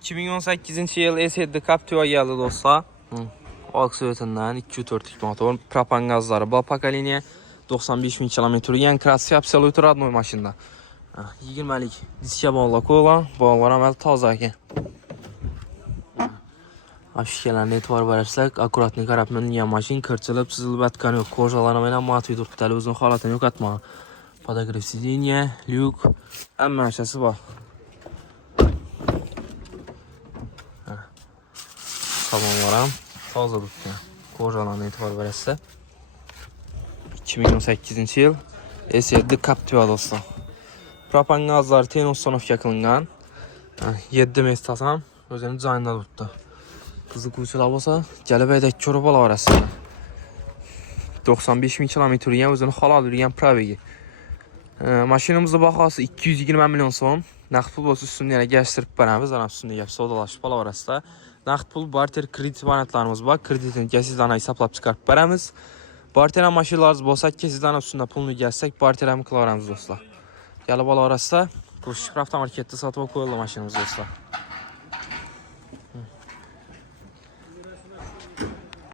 2018 yıl S7 Captiva geldi dostlar. Volkswagen'dan 2.4'lük motor, propan gazları, bal pokoleniya, 95.000 km, yan krassiya, absolut radnoy maşında. 20'lik diskə bağla qoyulan, bağlar əməli taza ekan. Aşikələrini etibar verərsək, akkuratni qarab minilgan maşin qırçılıb, çizilib atqanı yox. Korjalarına ilə matvi durub, uzun xalatını yox atmağı. Podogref sideniya, lyuk, əmmə aşası var. Salonlarım taza durub. Korjalarına etibar verərsək. 2018 yıl S7 Captiva dostlar. Propan gazları ten ustanofka qılınğan. 7 mestasam özünün canında durdu. Qızı quyusular olsa, gəlib ədək körü bala var əslində. 95.000 km yürüyən, özünü xalal yürüyən pravegi. Maşinimizin baxası 220 milyon son. Nəqd pul olsa üstünü yenə gəşdirib bərəmiz. Anam üstünü gəşdirib sodalaşıb bala var əslində. Nəqd pul, barter, kredit variantlarımız var. Kreditini kəsizlərinə hesablab çıxarıb bərəmiz. Barterə maşinlarınız bolsa, kəsizlərinə üstündə pulunu gəlsək, barterəmi qılarımız dostlar. Gəlib bala var əslində. Bu şifrə avtomarketdə satıb qoyuldu maşinimiz dostlar.